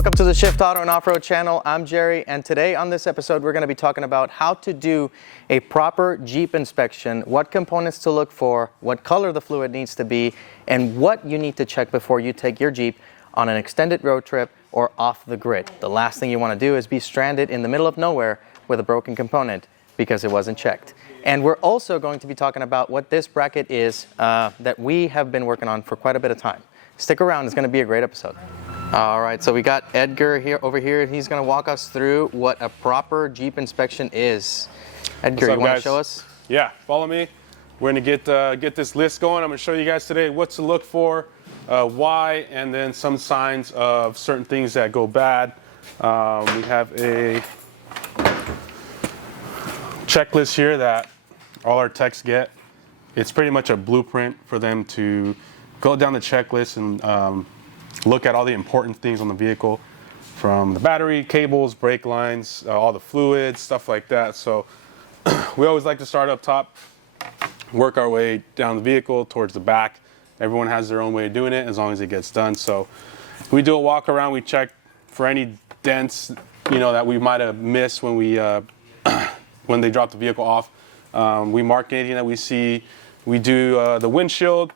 Welcome to the Shift Auto and Off-Road channel. I'm Jerry, and today on this episode we're going to be talking about how to do a proper Jeep inspection, what components to look for, what color the fluid needs to be, and what you need to check before you take your Jeep on an extended road trip or off the grid. The last thing you want to do is be stranded in the middle of nowhere with a broken component because it wasn't checked. And we're also going to be talking about what this bracket is that we have been working on for quite a bit of time. Stick around, it's going to be a great episode. All right, so we got Edgar over here. He's going to walk us through what a proper Jeep inspection is. Edgar, you want to show us? Yeah, follow me. We're going to get this list going. I'm going to show you guys today what to look for, why, and then some signs of certain things that go bad. We have a checklist here that all our techs get. It's pretty much a blueprint for them to go down the checklist and look at all the important things on the vehicle, from the battery, cables, brake lines, all the fluids, stuff like that. So we always like to start up top, work our way down the vehicle towards the back. Everyone has their own way of doing it as long as it gets done. So we do a walk around, we check for any dents, that we might have missed when we when they drop the vehicle off. We mark anything that we see. We do the windshield,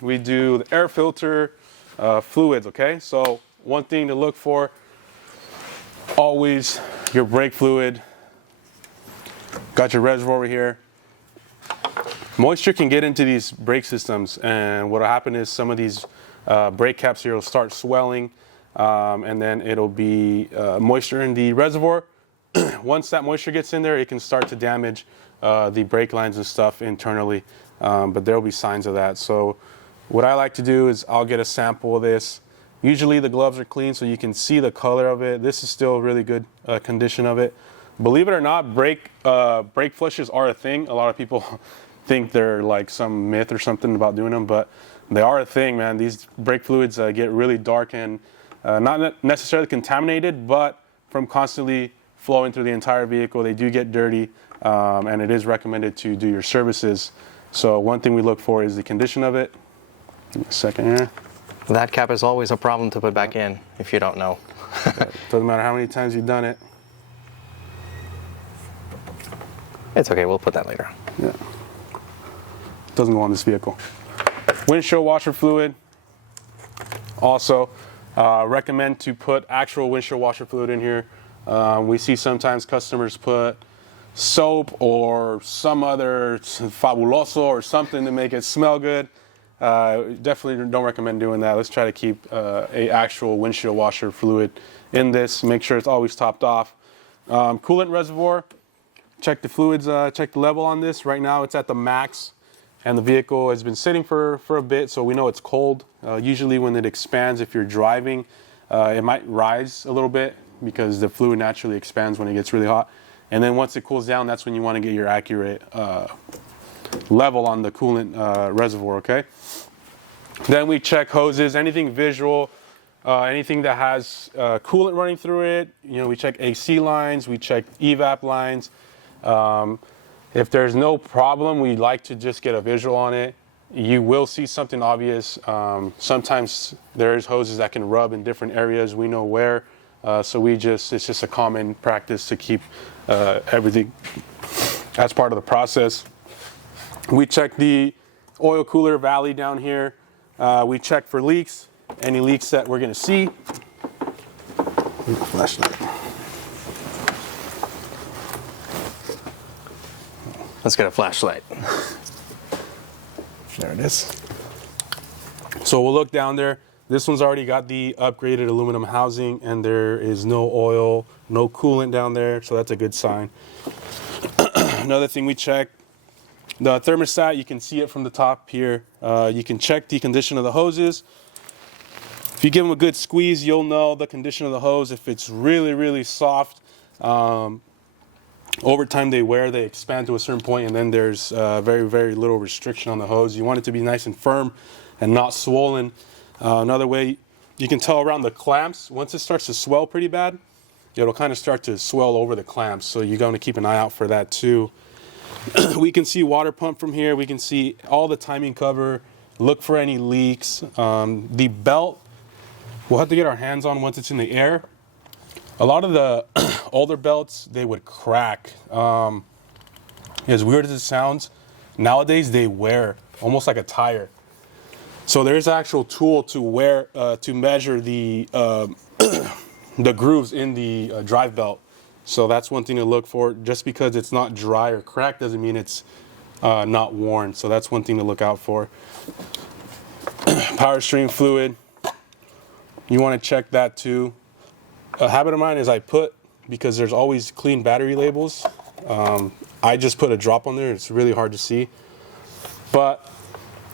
we do the air filter, fluids, okay? So one thing to look for, always your brake fluid. Got your reservoir over here. Moisture can get into these brake systems, and what will happen is some of these brake caps here will start swelling, and then it'll be moisture in the reservoir. Once that moisture gets in there, it can start to damage the brake lines and stuff internally, but there will be signs of that. So what I like to do is I'll get a sample of this. Usually the gloves are clean so you can see the color of it. This is still really good condition of it. Believe it or not, brake flushes are a thing. A lot of people think they're like some myth or something about doing them, but they are a thing, man. These brake fluids get really dark and not necessarily contaminated, but from constantly flowing through the entire vehicle, they do get dirty, and it is recommended to do your services. So one thing we look for is the condition of it. Give me a second here. That cap is always a problem to put back in if you don't know. Doesn't matter how many times you've done it. It's okay, we'll put that later. Yeah. Doesn't go on this vehicle. Windshield washer fluid. Also, recommend to put actual windshield washer fluid in here. We see sometimes customers put soap or some other fabuloso or something to make it smell good. Definitely don't recommend doing that. Let's try to keep a actual windshield washer fluid in this. Make sure it's always topped off. Coolant reservoir. Check the fluids. Check the level on this. Right now it's at the max, and the vehicle has been sitting for a bit, so we know it's cold. Usually when it expands, if you're driving, it might rise a little bit because the fluid naturally expands when it gets really hot. And then once it cools down, that's when you want to get your accurate level on the coolant reservoir, okay? Then we check hoses, anything visual, anything that has coolant running through it. We check AC lines, we check evap lines. If there's no problem, we like to just get a visual on it. You will see something obvious. Sometimes there's hoses that can rub in different areas. We know where. So it's just a common practice to keep everything as part of the process. We check the oil cooler valley down here. We check for leaks, any leaks that we're going to see. Flashlight. Let's get a flashlight. There it is. So we'll look down there. This one's already got the upgraded aluminum housing, and there is no oil, no coolant down there, so that's a good sign. Another thing we check, the thermostat, you can see it from the top here. You can check the condition of the hoses. If you give them a good squeeze, you'll know the condition of the hose. If it's really, really soft, over time they wear, they expand to a certain point, and then there's very, very little restriction on the hose. You want it to be nice and firm and not swollen. Another way you can tell around the clamps, once it starts to swell pretty bad, it'll kind of start to swell over the clamps, so you're going to keep an eye out for that too. We can see water pump from here. We can see all the timing cover. Look for any leaks. The belt we'll have to get our hands on once it's in the air. A lot of the older belts, they would crack. As weird as it sounds, nowadays they wear almost like a tire. So there's an actual tool to measure the the grooves in the drive belt. So that's one thing to look for. Just because it's not dry or cracked doesn't mean it's not worn. So that's one thing to look out for. Power stream fluid, you want to check that too. A habit of mine is because there's always clean battery labels, I just put a drop on there. It's really hard to see, but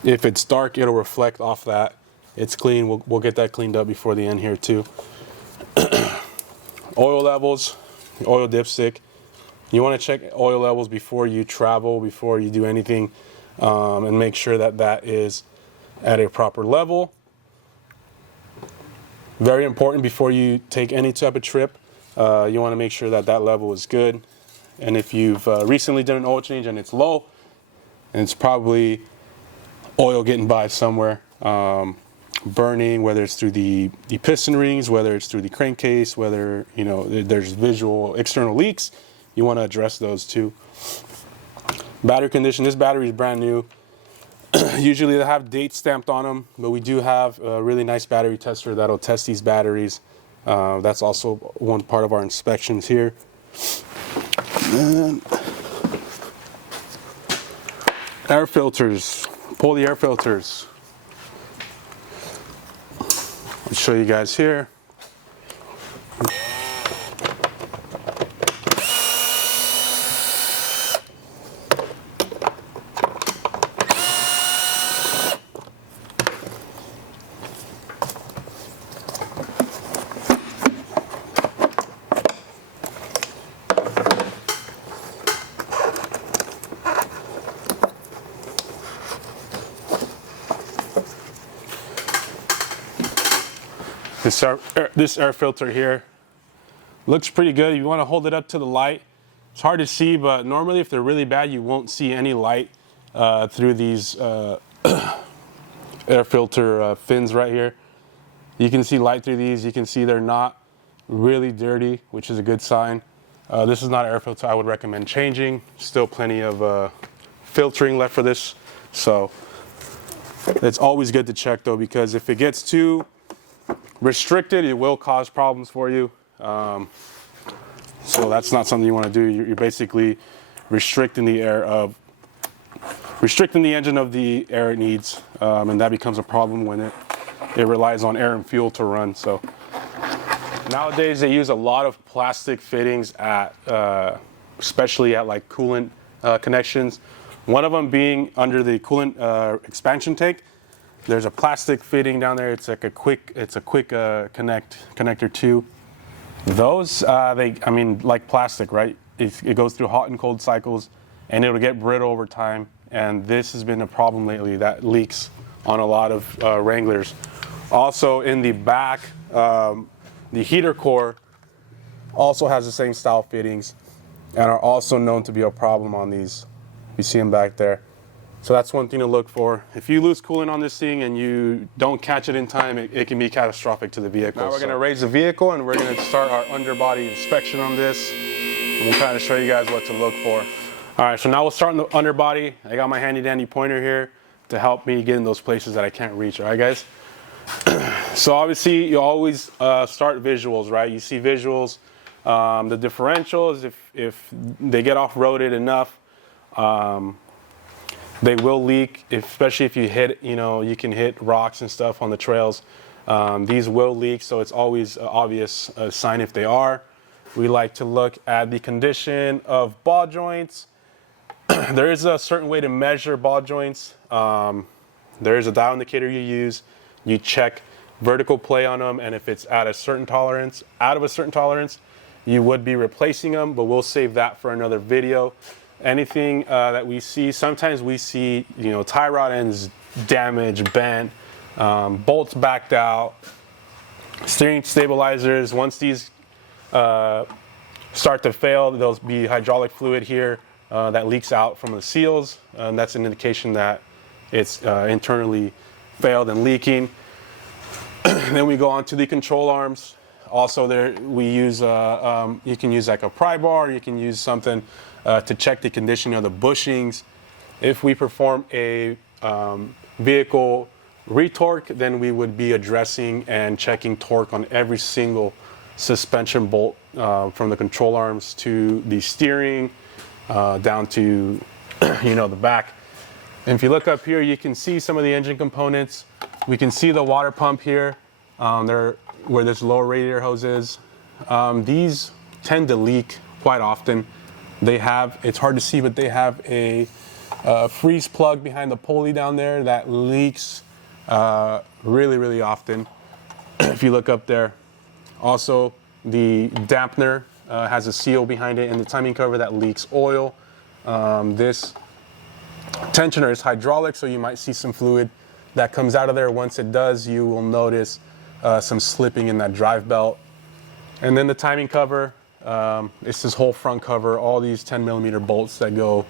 if it's dark, it'll reflect off that. It's clean. We'll get that cleaned up before the end here too. Oil levels, oil dipstick. You want to check oil levels before you travel, before you do anything, and make sure that that is at a proper level. Very important before you take any type of trip. You want to make sure that that level is good. And if you've recently done an oil change and it's low, and it's probably oil getting by somewhere, burning, whether it's through the piston rings, whether it's through the crankcase, whether there's visual external leaks, you want to address those too. Battery condition. This battery is brand new. Usually they have dates stamped on them, but we do have a really nice battery tester that'll test these batteries. That's also one part of our inspections here. And air filters. Pull the air filters. I'll show you guys here. This air filter here looks pretty good. You want to hold it up to the light. It's hard to see, but normally if they're really bad, you won't see any light through these air filter fins right here. You can see light through these. You can see they're not really dirty, which is a good sign. This is not an air filter I would recommend changing. Still plenty of filtering left for this. So it's always good to check though, because if it gets too restricted, it will cause problems for you. So that's not something you want to do. You're basically restricting the engine of the air it needs, and that becomes a problem when it relies on air and fuel to run. So nowadays they use a lot of plastic fittings at, especially at like coolant connections. One of them being under the coolant expansion tank. There's a plastic fitting down there. It's like a quick connector too. Those, like plastic, right? It goes through hot and cold cycles, and it'll get brittle over time. And this has been a problem lately that leaks on a lot of Wranglers. Also in the back, the heater core also has the same style fittings, and are also known to be a problem on these. You see them back there. So that's one thing to look for. If you lose coolant on this thing and you don't catch it in time, it can be catastrophic to the vehicle. Now we're going to raise the vehicle and we're going to start our underbody inspection on this. And we'll kind of show you guys what to look for. All right, so now we'll start on the underbody. I got my handy dandy pointer here to help me get in those places that I can't reach. All right, guys? So obviously you always start visuals, right? You see visuals. The differentials, if they get off-roaded enough, they will leak, especially if you hit, you can hit rocks and stuff on the trails. These will leak, so it's always an obvious sign if they are. We like to look at the condition of ball joints. There is a certain way to measure ball joints. There is a dial indicator you use. You check vertical play on them, and if it's at a certain tolerance, out of a certain tolerance, you would be replacing them, but we'll save that for another video. Anything that we see, sometimes we see, tie rod ends damaged, bent, bolts backed out, steering stabilizers. Once these start to fail, there'll be hydraulic fluid here that leaks out from the seals. That's an indication that it's internally failed and leaking. Then we go on to the control arms. Also there we use, you can use like a pry bar, you can use something to check the condition of the bushings. If we perform a vehicle retorque, then we would be addressing and checking torque on every single suspension bolt from the control arms to the steering down to the back. And if you look up here, you can see some of the engine components. We can see the water pump here, where this lower radiator hose is. These tend to leak quite often. It's hard to see, but they have a freeze plug behind the pulley down there that leaks really, really often. If you look up there. Also, the dampener has a seal behind it and the timing cover that leaks oil. This tensioner is hydraulic, so you might see some fluid that comes out of there. Once it does, you will notice some slipping in that drive belt. And then the timing cover, it's this whole front cover, all these 10mm bolts that go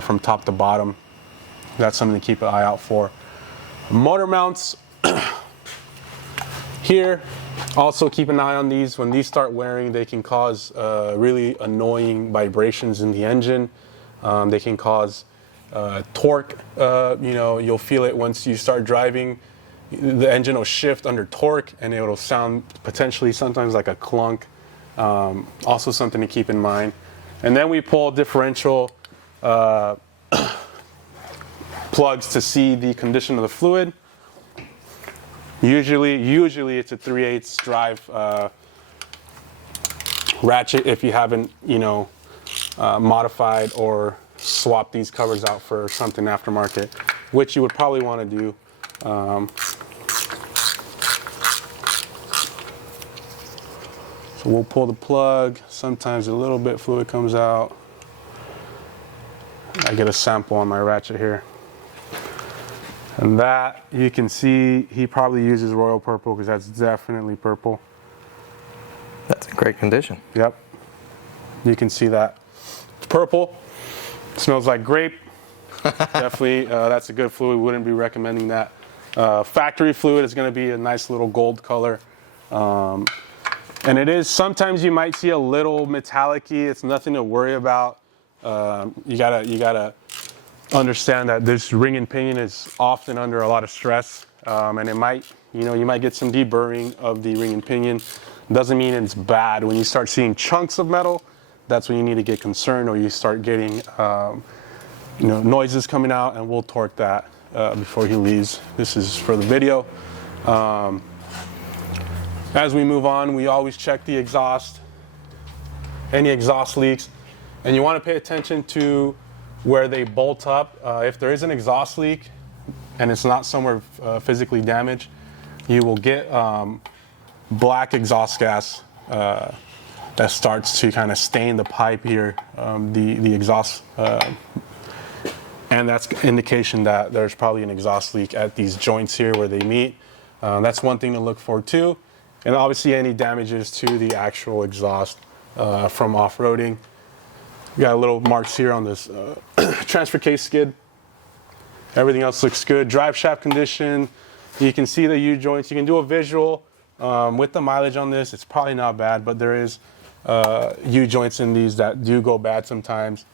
from top to bottom. That's something to keep an eye out for. Motor mounts here, also keep an eye on these. When these start wearing, they can cause really annoying vibrations in the engine. They can cause torque. You'll feel it once you start driving. The engine will shift under torque and it will sound potentially sometimes like a clunk. Also something to keep in mind. And then we pull differential plugs to see the condition of the fluid. Usually it's a 3/8 drive ratchet if you haven't, modified or swapped these covers out for something aftermarket, which you would probably want to do. So we'll pull the plug. Sometimes a little bit fluid comes out. I get a sample on my ratchet here. And that, you can see, he probably uses royal purple because that's definitely purple. That's in great condition. Yep. You can see that. It's purple. Smells like grape. Definitely, that's a good fluid. Wouldn't be recommending that. Factory fluid is going to be a nice little gold color. And it is, sometimes you might see a little metallic-y. It's nothing to worry about. You gotta understand that this ring and pinion is often under a lot of stress, and it might, you might get some deburring of the ring and pinion. Doesn't mean it's bad. When you start seeing chunks of metal, that's when you need to get concerned, or you start getting, noises coming out, and we'll torque that before he leaves. This is for the video. As we move on, we always check the exhaust, any exhaust leaks, and you want to pay attention to where they bolt up. If there is an exhaust leak and it's not somewhere physically damaged, you will get black exhaust gas that starts to kind of stain the pipe here, the exhaust, and that's indication that there's probably an exhaust leak at these joints here where they meet. That's one thing to look for too. And obviously any damages to the actual exhaust from off-roading. We got little marks here on this transfer case skid. Everything else looks good. Drive shaft condition. You can see the U-joints. You can do a visual with the mileage on this. It's probably not bad, but there is U-joints in these that do go bad sometimes.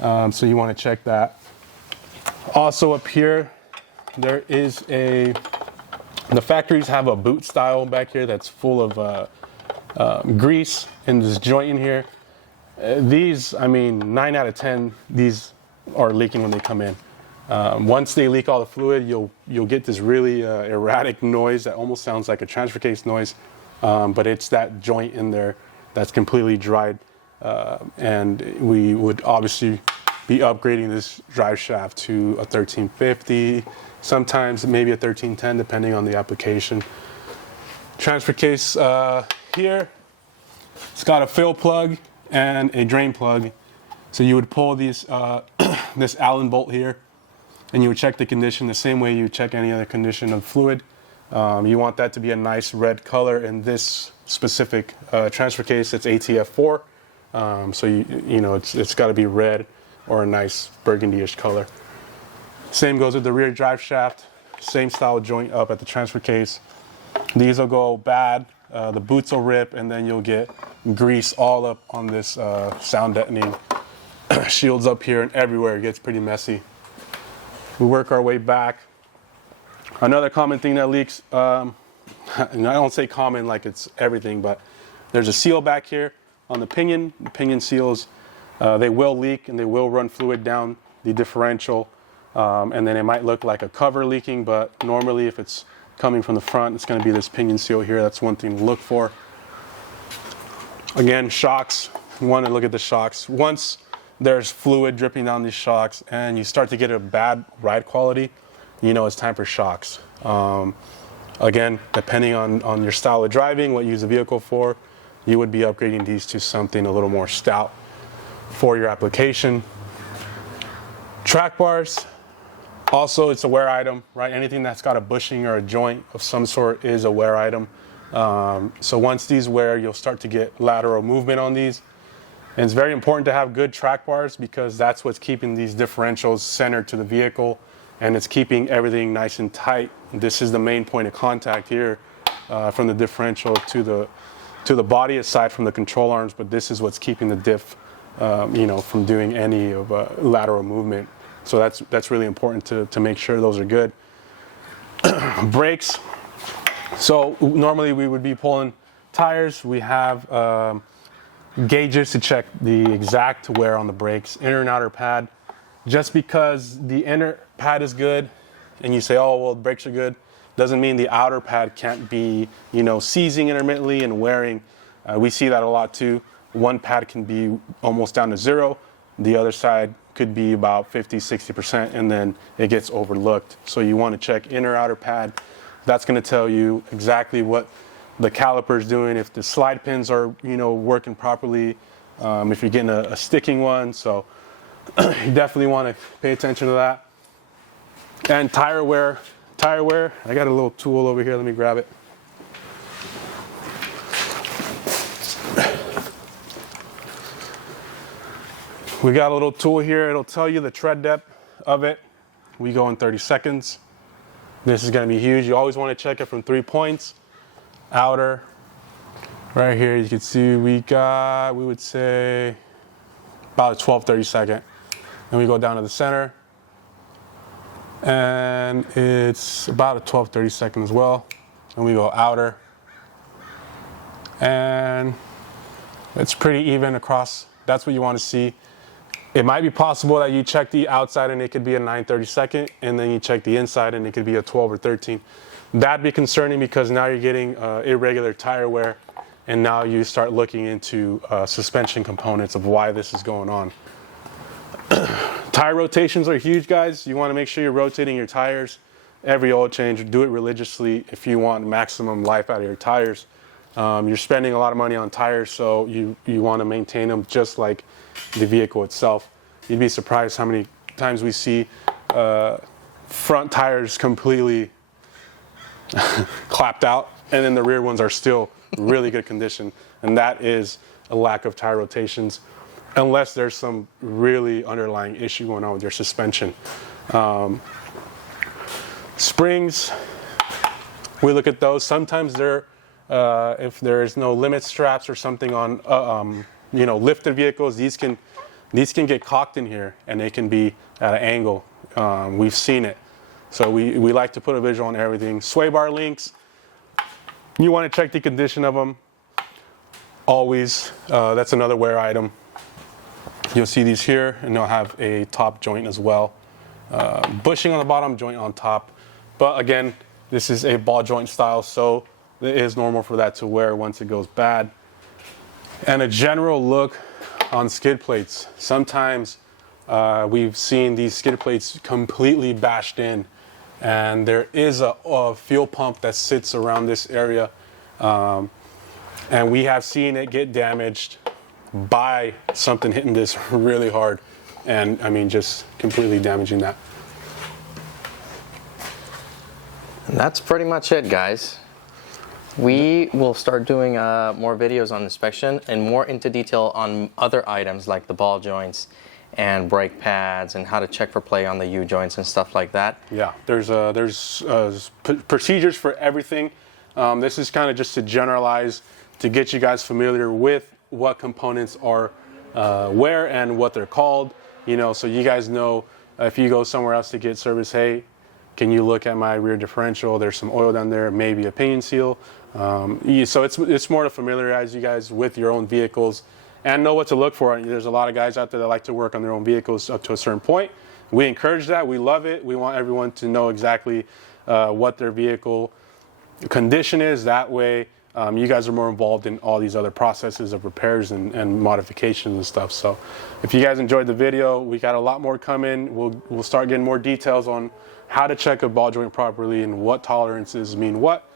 So you want to check that. Also up here, there is the factories have a boot style back here that's full of grease in this joint in here. These, 9 out of 10, these are leaking when they come in. Once they leak all the fluid, you'll get this really erratic noise that almost sounds like a transfer case noise, but it's that joint in there that's completely dried, and we would obviously be upgrading this drive shaft to a 1350, sometimes maybe a 1310 depending on the application. Transfer case here, it's got a fill plug and a drain plug. So you would pull these this Allen bolt here, and you would check the condition the same way you check any other condition of fluid. You want that to be a nice red color. In this specific transfer case, it's ATF4, so it's got to be red or a nice burgundy-ish color. Same goes with the rear drive shaft. Same style joint up at the transfer case. these will go bad, the boots will rip, and then you'll get grease all up on this sound deadening shields up here and everywhere. It gets pretty messy. We work our way back. Another common thing that leaks, and I don't say common like it's everything, but there's a seal back here on the pinion. The pinion seals, they will leak and they will run fluid down the differential, and then it might look like a cover leaking, but normally if it's coming from the front, it's going to be this pinion seal here. That's one thing to look for. Again, shocks. You want to look at the shocks. Once there's fluid dripping down these shocks and you start to get a bad ride quality, you know it's time for shocks. Again, depending on your style of driving, what you use the vehicle for, you would be upgrading these to something a little more stout for your application. Track bars, also it's a wear item, right? Anything that's got a bushing or a joint of some sort is a wear item. So once these wear, you'll start to get lateral movement on these. And it's very important to have good track bars because that's what's keeping these differentials centered to the vehicle, and it's keeping everything nice and tight. This is the main point of contact here from the differential to the body, aside from the control arms, but this is what's keeping the diff from doing any of lateral movement. So that's really important to make sure those are good. Brakes. So normally we would be pulling tires. We have gauges to check the exact wear on the brakes, inner and outer pad. Just because the inner pad is good and you say, oh, well, the brakes are good, doesn't mean the outer pad can't be, seizing intermittently and wearing. We see that a lot too. One pad can be almost down to zero. The other side could be about 50, 60%, and then it gets overlooked. So you want to check inner, outer pad. That's going to tell you exactly what the caliper is doing, if the slide pins are, working properly, if you're getting a sticking one. So you definitely want to pay attention to that. And tire wear. I got a little tool over here. Let me grab it. We got a little tool here. It'll tell you the tread depth of it. We go in 30 seconds. This is going to be huge. You always want to check it from 3 points. Outer. Right here, you can see we would say about a 12, 30 second. And we go down to the center. And it's about a 12, 30 second as well. And we go outer. And it's pretty even across. That's what you want to see. It might be possible that you check the outside and it could be a 9, 30 second, and then you check the inside and it could be a 12 or 13. That'd be concerning because now you're getting irregular tire wear, and now you start looking into suspension components of why this is going on. Tire rotations are huge, guys. You want to make sure you're rotating your tires every oil change. Do it religiously if you want maximum life out of your tires. You're spending a lot of money on tires, so you want to maintain them just like the vehicle itself. You'd be surprised how many times we see front tires completely clapped out, and then the rear ones are still really good condition, and that is a lack of tire rotations, unless there's some really underlying issue going on with your suspension. Springs, we look at those. Sometimes if there's no limit straps or something on lifted vehicles, these can get cocked in here and they can be at an angle. We've seen it. So we like to put a visual on everything. Sway bar links, you want to check the condition of them always. That's another wear item. You'll see these here, and they'll have a top joint as well. Bushing on the bottom, joint on top. But again, this is a ball joint style, so it is normal for that to wear once it goes bad. And a general look on skid plates. Sometimes we've seen these skid plates completely bashed in, and there is a fuel pump that sits around this area, and we have seen it get damaged by something hitting this really hard, and I mean just completely damaging that. And that's pretty much it, guys. We will start doing more videos on inspection and more into detail on other items like the ball joints and brake pads and how to check for play on the U-joints and stuff like that. Yeah, there's procedures for everything. This is kind of just to generalize, to get you guys familiar with what components are where and what they're called, you know, so you guys know if you go somewhere else to get service, hey, can you look at my rear differential? There's some oil down there, maybe a pinion seal. So it's more to familiarize you guys with your own vehicles and know what to look for. There's a lot of guys out there that like to work on their own vehicles up to a certain point. We encourage that. We love it. We want everyone to know exactly what their vehicle condition is. That way, you guys are more involved in all these other processes of repairs and modifications and stuff. So if you guys enjoyed the video, we got a lot more coming. We'll start getting more details on how to check a ball joint properly and what tolerances mean what.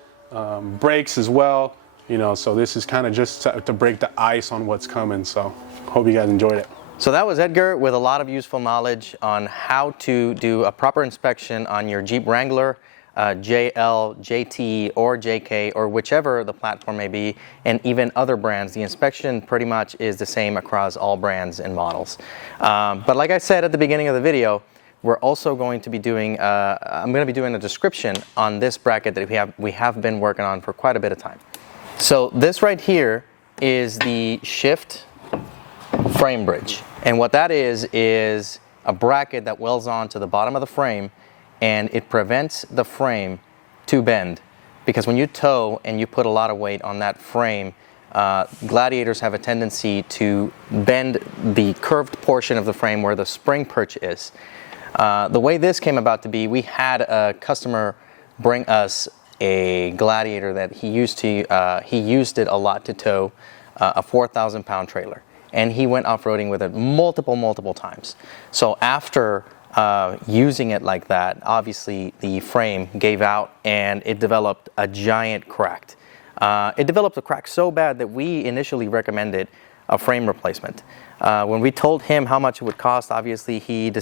Brakes as well, you know, so this is kind of just to break the ice on what's coming. So hope you guys enjoyed it. So that was Edgar with a lot of useful knowledge on how to do a proper inspection on your Jeep Wrangler, JL, JT, or JK, or whichever the platform may be, and even other brands. The inspection pretty much is the same across all brands and models. But like I said at the beginning of the video, we're also going to be doing, I'm going to be doing a description on this bracket that we have been working on for quite a bit of time. So this right here is the shift frame bridge. And what that is a bracket that welds on to the bottom of the frame, and it prevents the frame to bend. Because when you tow and you put a lot of weight on that frame, Gladiators have a tendency to bend the curved portion of the frame where the spring perch is. The way this came about to be, we had a customer bring us a Gladiator that he used it a lot to tow a 4,000-pound trailer. And he went off-roading with it multiple times. So after using it like that, obviously the frame gave out and it developed a giant crack. It developed a crack so bad that we initially recommended a frame replacement. When we told him how much it would cost, obviously he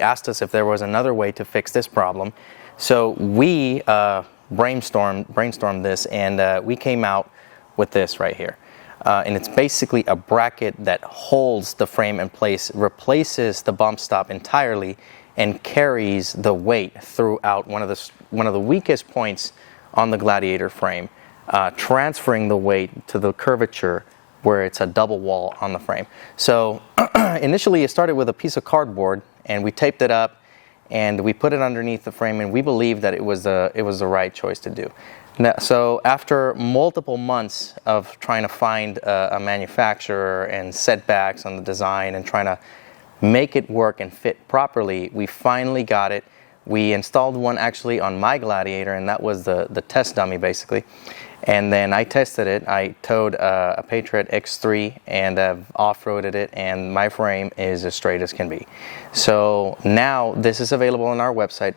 asked us if there was another way to fix this problem. So we brainstormed this, and we came out with this right here. And it's basically a bracket that holds the frame in place, replaces the bump stop entirely, and carries the weight throughout one of the weakest points on the Gladiator frame, transferring the weight to the curvature where it's a double wall on the frame. So initially it started with a piece of cardboard, and we taped it up and we put it underneath the frame, and we believed that it was the right choice to do. Now, so after multiple months of trying to find a manufacturer and setbacks on the design and trying to make it work and fit properly, we finally got it. We installed one actually on my Gladiator, and that was the test dummy basically. And then I tested it. I towed a Patriot X3 and off-roaded it, and my frame is as straight as can be. So now this is available on our website.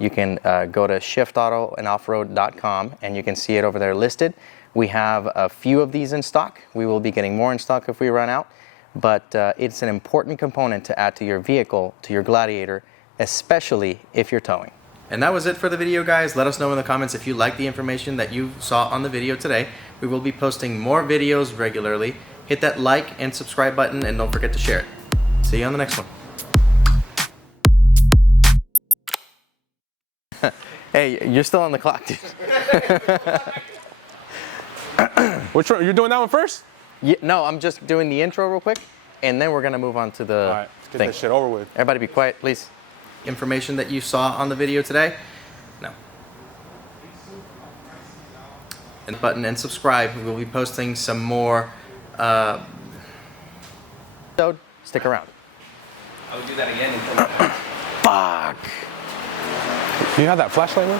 You can go to shiftautoandoffroad.com, and you can see it over there listed. We have a few of these in stock. We will be getting more in stock if we run out, but it's an important component to add to your vehicle, to your Gladiator, especially if you're towing. And that was it for the video, guys. Let us know in the comments if you like the information that you saw on the video today. We will be posting more videos regularly. Hit that like and subscribe button, and don't forget to share it. See you on the next one. Hey, you're still on the clock, dude. Which one? You're doing that one first? Yeah, no, I'm just doing the intro real quick, and then we're going to move on to the All right, let's get that shit over with. Everybody be quiet, please. Information that you saw on the video today? No. And button and subscribe. We will be posting some more. Stick around. I would do that again. Fuck. You have that flashlight, man?